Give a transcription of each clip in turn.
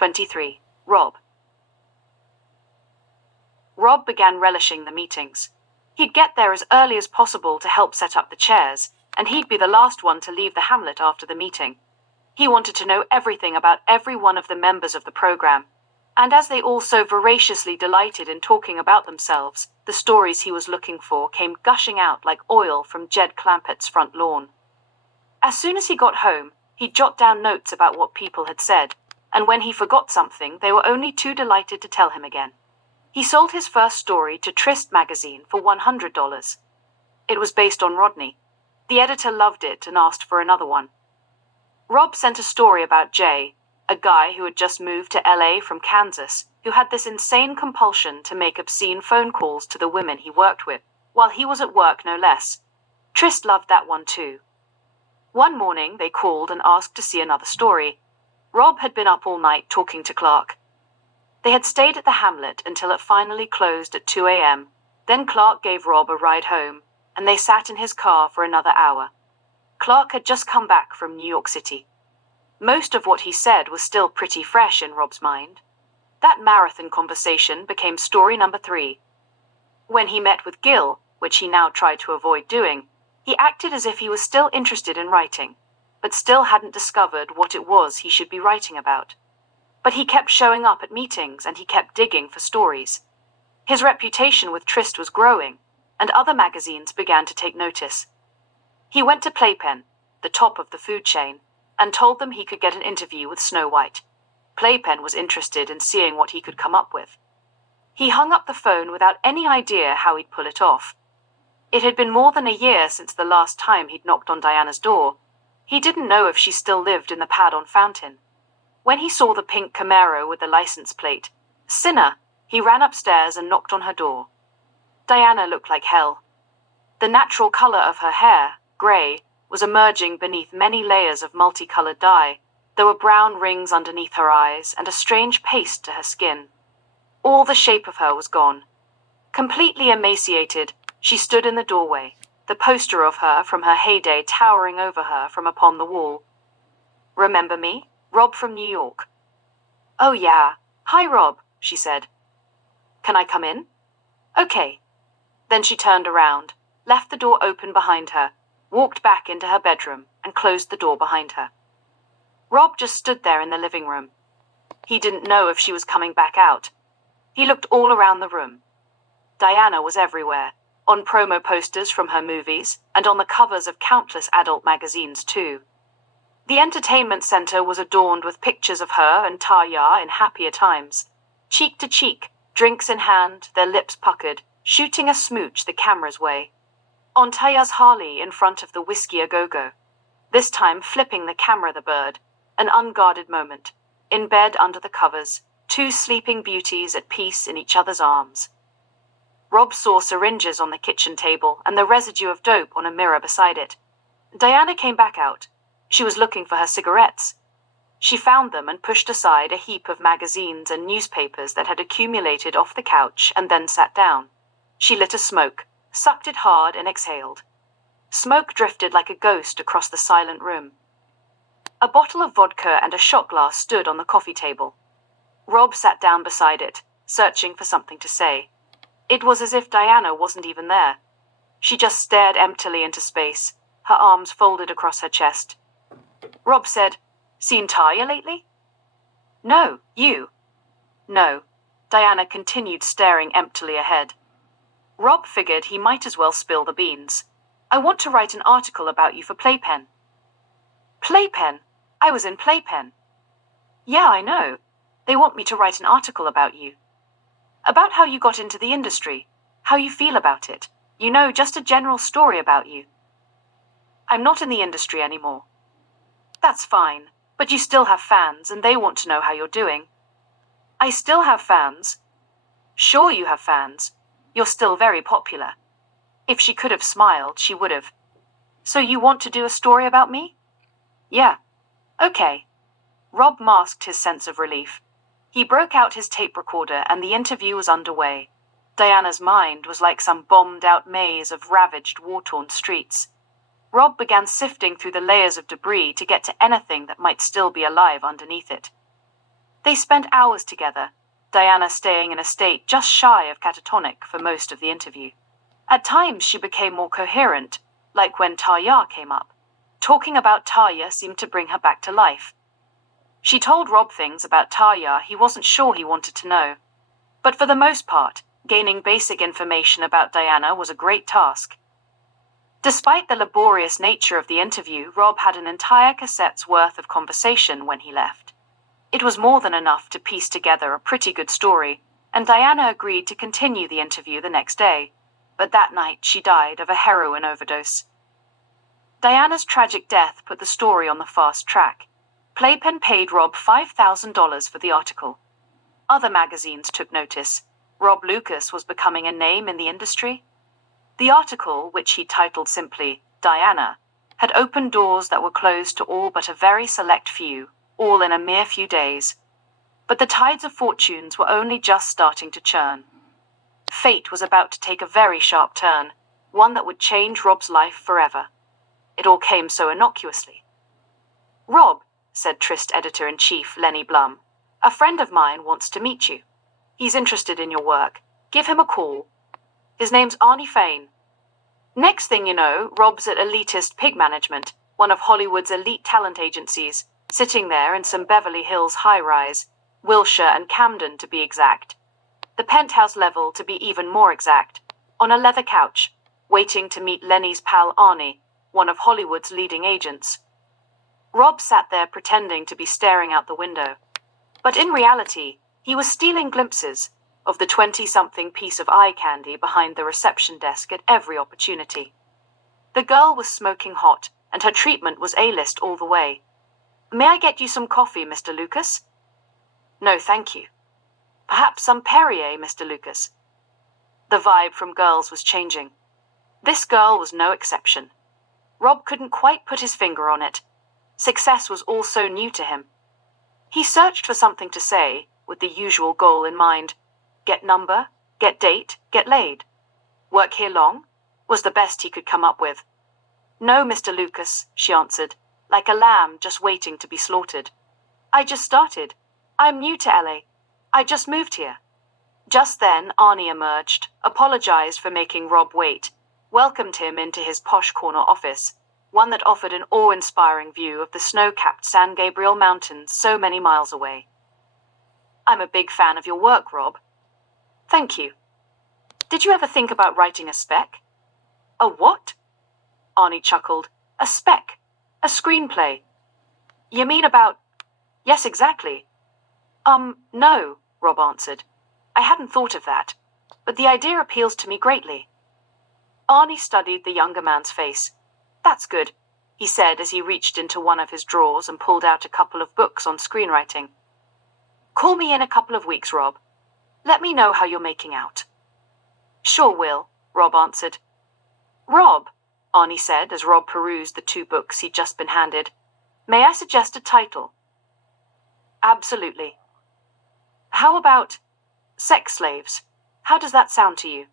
23. Rob. Rob began relishing the meetings. He'd get there as early as possible to help set up the chairs, and he'd be the last one to leave the hamlet after the meeting. He wanted to know everything about every one of the members of the program, and as they all so voraciously delighted in talking about themselves, the stories he was looking for came gushing out like oil from Jed Clampett's front lawn. As soon as he got home, he'd jot down notes about what people had said, and when he forgot something, they were only too delighted to tell him again. He sold his first story to Trist magazine for $100. It was based on Rodney. The editor loved it and asked for another one. Rob sent a story about Jay, a guy who had just moved to LA from Kansas, who had this insane compulsion to make obscene phone calls to the women he worked with, while he was at work no less. Trist loved that one too. One morning they called and asked to see another story. Rob had been up all night talking to Clark. They had stayed at the hamlet until it finally closed at 2 a.m. Then Clark gave Rob a ride home, and they sat in his car for another hour. Clark had just come back from New York City. Most of what he said was still pretty fresh in Rob's mind. That marathon conversation became story number 3. When he met with Gil, which he now tried to avoid doing, he acted as if he was still interested in writing, but still hadn't discovered what it was he should be writing about. But he kept showing up at meetings and he kept digging for stories. His reputation with Trist was growing, and other magazines began to take notice. He went to Playpen, the top of the food chain, and told them he could get an interview with Snow White. Playpen was interested in seeing what he could come up with. He hung up the phone without any idea how he'd pull it off. It had been more than a year since the last time he'd knocked on Diana's door. He didn't know if she still lived in the pad on Fountain. When he saw the pink Camaro with the license plate, Sinner, he ran upstairs and knocked on her door. Diana looked like hell. The natural color of her hair, gray, was emerging beneath many layers of multicolored dye. There were brown rings underneath her eyes and a strange paste to her skin. All the shape of her was gone. Completely emaciated, she stood in the doorway, the poster of her from her heyday towering over her from upon the wall. "Remember me? Rob from New York." "Oh yeah. Hi, Rob," she said. "Can I come in?" "Okay." Then she turned around, left the door open behind her, walked back into her bedroom, and closed the door behind her. Rob just stood there in the living room. He didn't know if she was coming back out. He looked all around the room. Diana was everywhere, on promo posters from her movies, and on the covers of countless adult magazines too. The entertainment center was adorned with pictures of her and Taya in happier times. Cheek to cheek, drinks in hand, their lips puckered, shooting a smooch the camera's way. On Taya's Harley in front of the Whiskey A Go-Go. This time flipping the camera the bird. An unguarded moment. In bed under the covers, 2 sleeping beauties at peace in each other's arms. Rob saw syringes on the kitchen table and the residue of dope on a mirror beside it. Diana came back out. She was looking for her cigarettes. She found them and pushed aside a heap of magazines and newspapers that had accumulated off the couch and then sat down. She lit a smoke, sucked it hard and exhaled. Smoke drifted like a ghost across the silent room. A bottle of vodka and a shot glass stood on the coffee table. Rob sat down beside it, searching for something to say. It was as if Diana wasn't even there. She just stared emptily into space, her arms folded across her chest. Rob said, "Seen Taya lately?" "No, you." "No." Diana continued staring emptily ahead. Rob figured he might as well spill the beans. "I want to write an article about you for Playpen." "Playpen? I was in Playpen." "Yeah, I know. They want me to write an article about you. About how you got into the industry, how you feel about it. You know, just a general story about you." "I'm not in the industry anymore." "That's fine, but you still have fans and they want to know how you're doing." "I still have fans." "Sure you have fans. You're still very popular." If she could have smiled, she would have. "So you want to do a story about me?" "Yeah." "Okay." Rob masked his sense of relief. He broke out his tape recorder and the interview was underway. Diana's mind was like some bombed-out maze of ravaged, war-torn streets. Rob began sifting through the layers of debris to get to anything that might still be alive underneath it. They spent hours together, Diana staying in a state just shy of catatonic for most of the interview. At times she became more coherent, like when Tarja came up. Talking about Tarja seemed to bring her back to life. She told Rob things about Tarja he wasn't sure he wanted to know. But for the most part, gaining basic information about Diana was a great task. Despite the laborious nature of the interview, Rob had an entire cassette's worth of conversation when he left. It was more than enough to piece together a pretty good story, and Diana agreed to continue the interview the next day. But that night she died of a heroin overdose. Diana's tragic death put the story on the fast track. Playpen paid Rob $5,000 for the article. Other magazines took notice. Rob Lucas was becoming a name in the industry. The article, which he titled simply Diana, had opened doors that were closed to all but a very select few, all in a mere few days. But the tides of fortunes were only just starting to churn. Fate was about to take a very sharp turn, one that would change Rob's life forever. It all came so innocuously. "Rob," said Trist editor-in-chief Lenny Blum, "a friend of mine wants to meet you. He's interested in your work. Give him a call. His name's Arnie Fain." Next thing you know, Rob's at Elitist Pig Management, one of Hollywood's elite talent agencies, sitting there in some Beverly Hills high-rise, Wilshire and Camden to be exact. The penthouse level to be even more exact, on a leather couch, waiting to meet Lenny's pal Arnie, one of Hollywood's leading agents. Rob sat there pretending to be staring out the window. But in reality, he was stealing glimpses of the 20-something piece of eye candy behind the reception desk at every opportunity. The girl was smoking hot, and her treatment was A-list all the way. "May I get you some coffee, Mr. Lucas?" "No, thank you." "Perhaps some Perrier, Mr. Lucas?" The vibe from girls was changing. This girl was no exception. Rob couldn't quite put his finger on it. Success was all so new to him. He searched for something to say, with the usual goal in mind. Get number, get date, get laid. Work here long? Was the best he could come up with. "No, Mr. Lucas," she answered, like a lamb just waiting to be slaughtered. "I just started. I'm new to LA. I just moved here." Just then, Arnie emerged, apologized for making Rob wait, welcomed him into his posh corner office, one that offered an awe-inspiring view of the snow-capped San Gabriel Mountains so many miles away. "I'm a big fan of your work, Rob." "Thank you. Did you ever think about writing a spec?" "A what?" Arnie chuckled. "A spec. A screenplay." "You mean about—" "Yes, exactly." No," Rob answered. "I hadn't thought of that, but the idea appeals to me greatly." Arnie studied the younger man's face. "That's good," he said as he reached into one of his drawers and pulled out a couple of books on screenwriting. "Call me in a couple of weeks, Rob. Let me know how you're making out." "Sure will," Rob answered. "Rob," Arnie said as Rob perused the 2 books he'd just been handed, "may I suggest a title?" "Absolutely." "How about Sex Slaves? How does that sound to you?"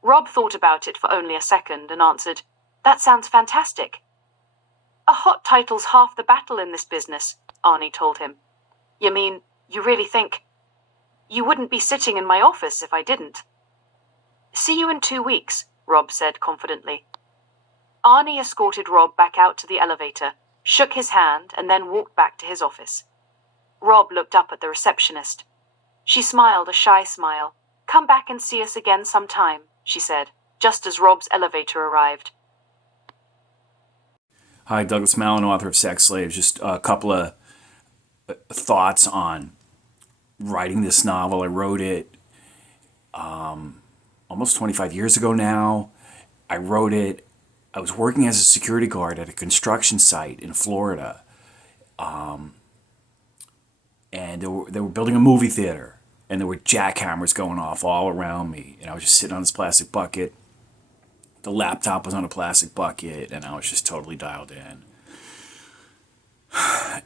Rob thought about it for only a second and answered, "That sounds fantastic." "A hot title's half the battle in this business," Arnie told him. "You mean, you really think—" "You wouldn't be sitting in my office if I didn't." "See you in 2 weeks," Rob said confidently. Arnie escorted Rob back out to the elevator, shook his hand, and then walked back to his office. Rob looked up at the receptionist. She smiled a shy smile. "Come back and see us again sometime," she said, just as Rob's elevator arrived. Hi, Douglas Mallon, author of Sex Slaves. Just a couple of thoughts on writing this novel. I wrote it almost 25 years ago now. I was working as a security guard at a construction site in Florida. And they were building a movie theater, and there were jackhammers going off all around me. And I was just sitting on this plastic bucket. The laptop was on a plastic bucket, and I was just totally dialed in.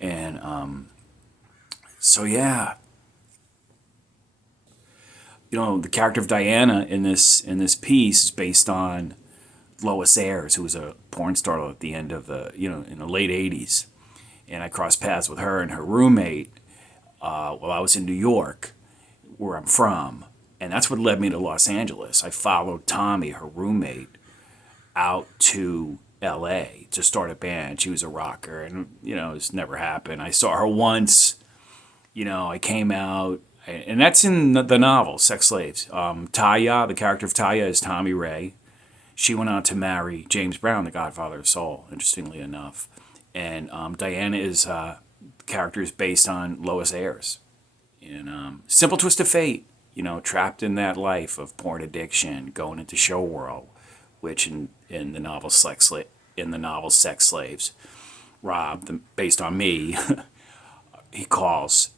And so yeah, the character of Diana in this piece is based on Lois Ayres, who was a porn star at the end of in the late '80s, and I crossed paths with her and her roommate. while I was in New York, where I'm from. And that's what led me to Los Angeles. I followed Tommy, her roommate, out to LA to start a band. She was a rocker, and it's never happened. I saw her once. I came out, and that's in the novel Sex Slaves. Taya, the character of Taya, is Tommy Ray. She went on to marry James Brown, the Godfather of Soul, interestingly enough. And Diana is the character is based on Lois Ayres. And simple twist of fate, trapped in that life of porn addiction, going into show world, which in the novel Sex Slaves, Rob, based on me, he calls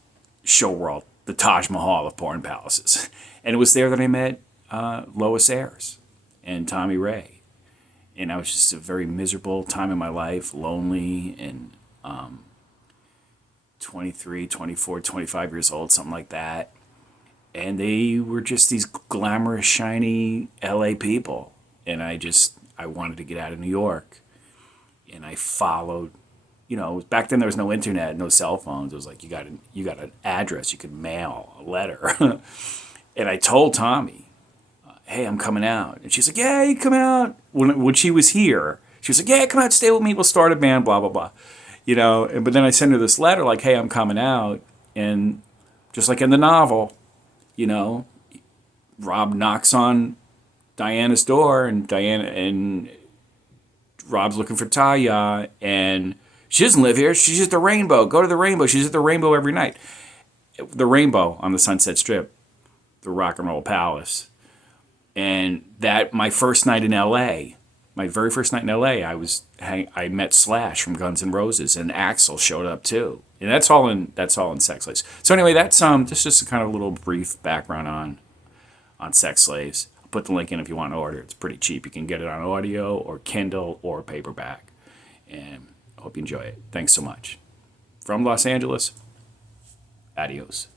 show world the Taj Mahal of porn palaces. And it was there that I met Lois Ayres and Tommy Ray. And I was just a very miserable time in my life, lonely, and 23, 24, 25 years old, something like that. And they were just these glamorous, shiny LA people. And I wanted to get out of New York. And I followed, back then there was no internet, no cell phones. It was like you got an address, you could mail a letter. And I told Tommy, hey, I'm coming out. And she's like, yeah, you come out. When she was here, she was like, yeah, come out, stay with me, we'll start a band, blah, blah, blah. But then I sent her this letter like, hey, I'm coming out. And just like in the novel, Rob knocks on Diana's door, and Rob's looking for Taya, and she doesn't live here. She's at the Rainbow. Go to the Rainbow. She's at the Rainbow every night. The Rainbow on the Sunset Strip, the Rock and Roll Palace. And my first night in L.A., my very first night in L.A., I met Slash from Guns N' Roses, and Axl showed up too. And that's all in Sex Slaves. So anyway, that's just a kind of little brief background on Sex Slaves. I'll put the link in if you want to order. It's pretty cheap. You can get it on audio or Kindle or paperback. And I hope you enjoy it. Thanks so much. From Los Angeles, adios.